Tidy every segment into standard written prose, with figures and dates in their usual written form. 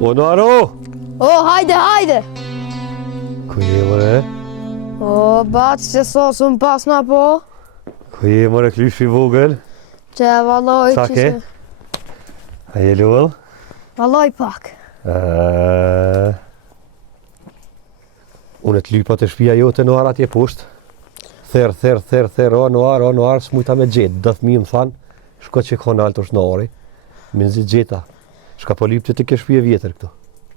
Onaro! Hajde! Ku je mëre? Bac që sosën pas na po. Ku je mëre klyshi vogël? Që valloj Sa që ke? A je lull? Valloj pak. Unë të lypa të shpia jote në arë atje poshtë. Therë, o në arë, s'mujta me gjetë. Dëth mi më thanë, shko që konë altë është në ari. Minë zi gjeta. Shka po lypë të ke shpia vjetër këtu.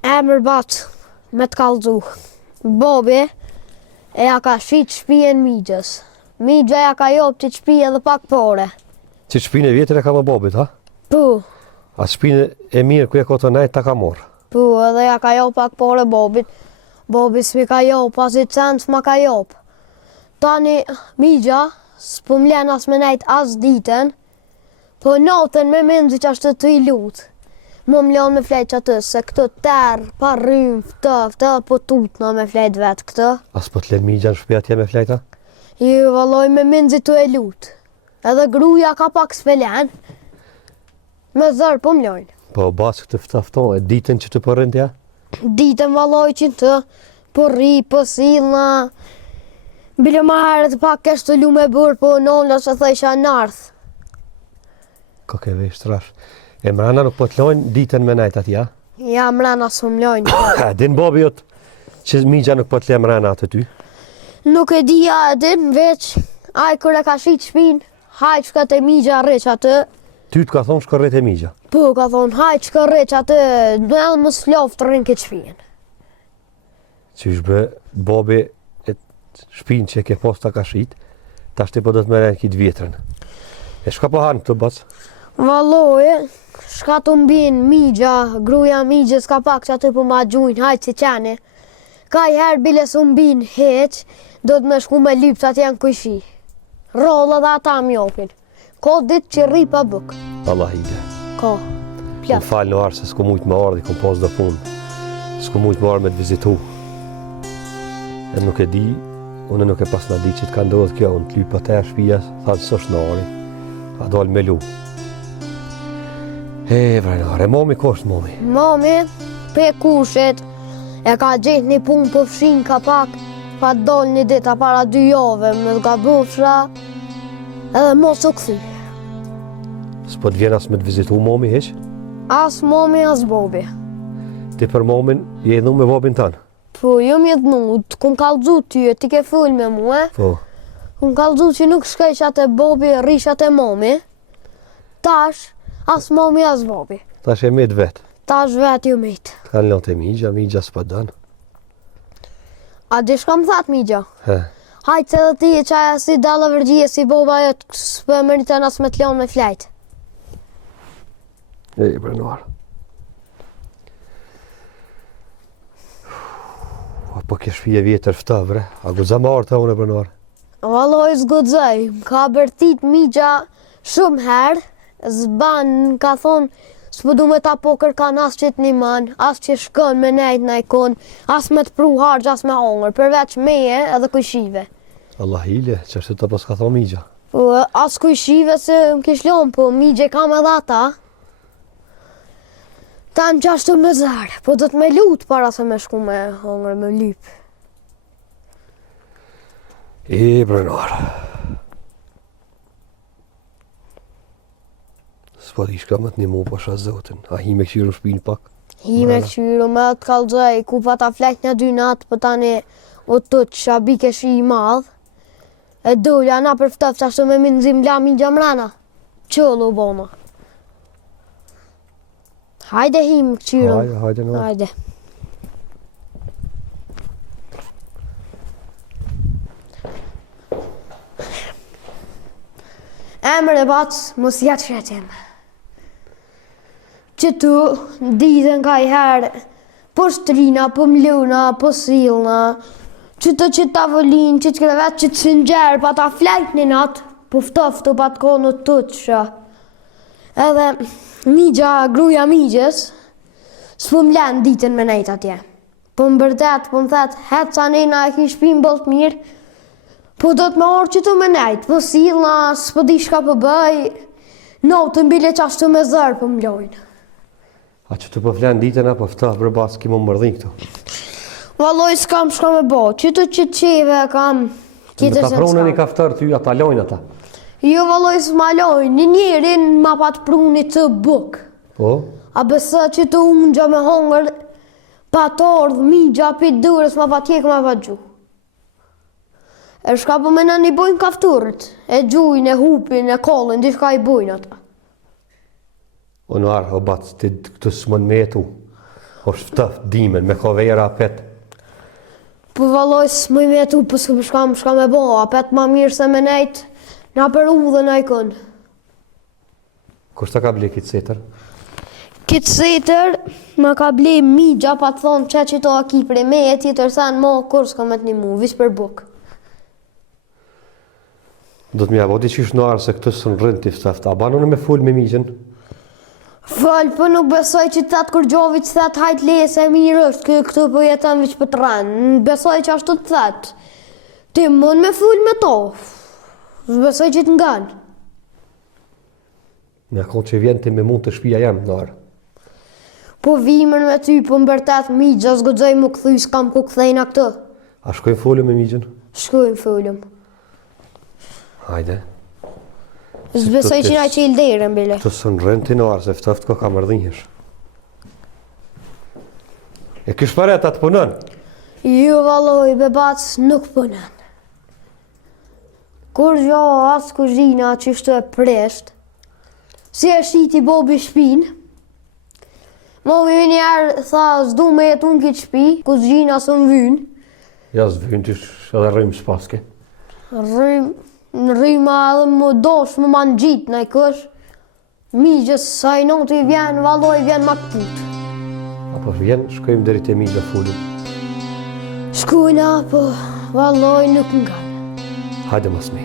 Emër bac, me të kallëzu. Bobi e ja ka shit shpien migjës. Migja ja ka jop që shpia dhe pak pore. Që shpinë e vjetër e ka më bobit, ha? Pu, A shpinë e mirë ku e ka të najtë ta ka morë. edhe ja ka jop pak pore Bobit. Bobi s'mi ka jop, pas i cent s'ma ka jop. Tani migja s'po m'len as me nejt as ditën, po natën me menzi që ashtë të i lutë. Më m'len me flejt që atë, se këtë terë, pa rrymë, ftë, po tutna me flejt vetë këtë. As po të len migja në shpia tje me flejta? Ju valloj me menzi të e lutë. Edhe gruja ka pak s'pelen, me zërë po m'lojnë. Po basë këtë ftafton, e ditën që të përrind ja? Ditën valloj që të, po rri, po silna. Bile ma herët pak kesh të lu me burë, po nëlla që thejsha nardhë. Ko ke vesh trash. E mrana nuk po të lojnë ditën me najtë atja? Ja mrena së m'lojnë. Din bobi jot që migja nuk po të le mrana atë ty? Nuk e dija e din, veç, aj kër e ka shit shpin, haj që ka të migja rreq atë. Ty të ka thonë shko rreth e migja. Po, ka thonë, haj që ka rreq atë, në edhe më sloftë të rrinë këtë shpin. Që shbe bobi e shpinë që e ke posta ka shit, ta shte po do të meren kitë vjetrën. E shka po hanë këtë bacë? Valloje, shka të mbin migja, gruja migjës ka pak që atë po ma gjujnë, hajtë si qene. Ka i herë bile së mbin heq, do të me shku me lypë që atë janë kujshi. Rolla dhe ata m'jopin. Ko ditë që rri pa buk. Allah ide. Ko, Më plot. falë në arë se s'ku mujtë më ardhi, kom pos dhe punë. S'ku mujtë më ardhi me të vizitu. E nuk e di, unë nuk e pas në di që të ka ndodhë kjo, unë të lypa të e shpia, thanë së është në ari, a dalë me lu. Vrajnare, momi kosht momi. Mami, pe kushet, e ka gjetë një punë për fshin ka pak, pa dollë një dita para 2 jove, me t'ga bufra, edhe mos u këthy. S'po të vjen as me të vizitu momi heq? As mami, as Bobi. Ti për momin je edhu me bobin tanë? Po, jo mjetë mund, kum kallëzu ty, ti ke full me mu, e? Po. Kum kallëzu që nuk shkejshat e Bobi, rishat e mami. Tash, as mami, as Bobi. Tash e met vetë. Tash vetë ju mitë. Kanë lënë të migja s'pa dënë. A di shka më thatë migja? He. Hajtë se dhe ti e qaja si dalla vërgjie, si boba e të s'pë mëritën as me të ljonë me flejtë. Brenuar. Po ke shpije vjetër fta, bre. A guza ma orë të unë e Brenuar? Valloj zgudzoj, ka bërtit migja shumë herë, zban ka thonë, s'po du me ta po kërkan as që t'ni man, as që shkën me nejt në ikon, as me të pru hargj, as me hongër, përveç meje edhe kujshive. Allah hile, që është të pas ka thonë migja. Po, as kujshive se më kish lonë, po migje kam edhe ata. Ta më qashtu me zërë, po do të me lutë para se me shku me hongër, me lypë. Brenuar. S'po di shka më të një mu pasha zotin. A hi me këshirë në shpinë pak? Hi me këshyru, me të kalzoj, ku pa ta flejt një 2 natë, po tani o të që shabike shi i madhë. E dollja na për ftëf që ashtu me minzim la mi gjamrana. Qëllu bona. Hajde hi me këshyru. Hajde në. Hajde. Emër e bacë, mos jatë shetim. Që tu, ditën ka i herë, po shtrina, po mluna, po silna, që të që tavolin, që të krevet, që të sëngjerë, pa ta flejt një natë, po ftoftu pa të konë të shë. Edhe migja, gruja migjës, s'po m'len ditën me nejt atje. Po m'bërdet, po m'thet, hetë sa nejna e ki shpin bëllë të mirë, po do të me orë që të me nejt, po silna, s'po di shka po bëj, notën bile që ashtu me zërë po m'lojnë. A që të po flenë ditën apo ftah për basë ki më mërdhin këtu? Valloj s'kam shka me bo, që të qeve kam Me tjetër ta se pronën i s'kam. kaftar ty, ata lojnë ata. Jo valloj s'ma lojnë, një njerin ma pat prunit të buk. Po? A besa që të unë gja me hongër, pa të ardhë, mi gja për dërës, ma pa tjekë, ma pa gju. E shka po me në një bojnë kafturët, e gjujnë, e hupin, e kollin, di shka i bojnë ata. Unë arë, o batë, të këtë s'mën me jetu. O ftaf, dimen, me kovera apet. Po valloj s'mëj me tu, po shka me bo, apet ma mirë se me nejt, na për u dhe na i kënë. Kushta ka ble kitë setër? Kitë setër, ma ka ble mi gja pa të thonë që to a ki prej me, e tjetër sen ma kur s'ka me t'ni mu, vis për buk. Do të mja bodi qish në arë se këtë së në rënd t'i ftaf, a banë në me full me migjen? Fal, po nuk besoj që të thatë kërgjovi që thatë hajt leje se mirë është, këtë po jetën vëq për të rënë, besoj që ashtu të thatë. Ti mund me full me to, besoj që të nganë. Mja konë që vjen të me mund të shpia jam në arë. Po vimën me ty, po mbërtat mi, gjas godzoj mu këthuj, s'kam ku këthejna këtë. A shkojnë fullu me migjen? Shkojmë fullëm. Hajde. Zbesoj që na që i lderën, bile. Këtë së në rënd t'i në arë, se ftaf t'ko ka mërdhinjesh. E kish pare ata të punën? Jo, valloj, bebac nuk punën. Kur gjo as kuzhina që shtu e presht, si e shiti bobi shpin, mobi me njerë tha, s'du me jetu në kitë shpi, kuzhina së më vynë, Ja s'vynë t'ish edhe rëjmë s'paske. në rrima edhe më dosh më ma në gjitë në i kësh, migjës sa i noti vjen, valloj vjen ma këput. Apo vjen, shkojmë deri te migja fullu. Shkujna, po, valloj nuk nga. Hajde mas me.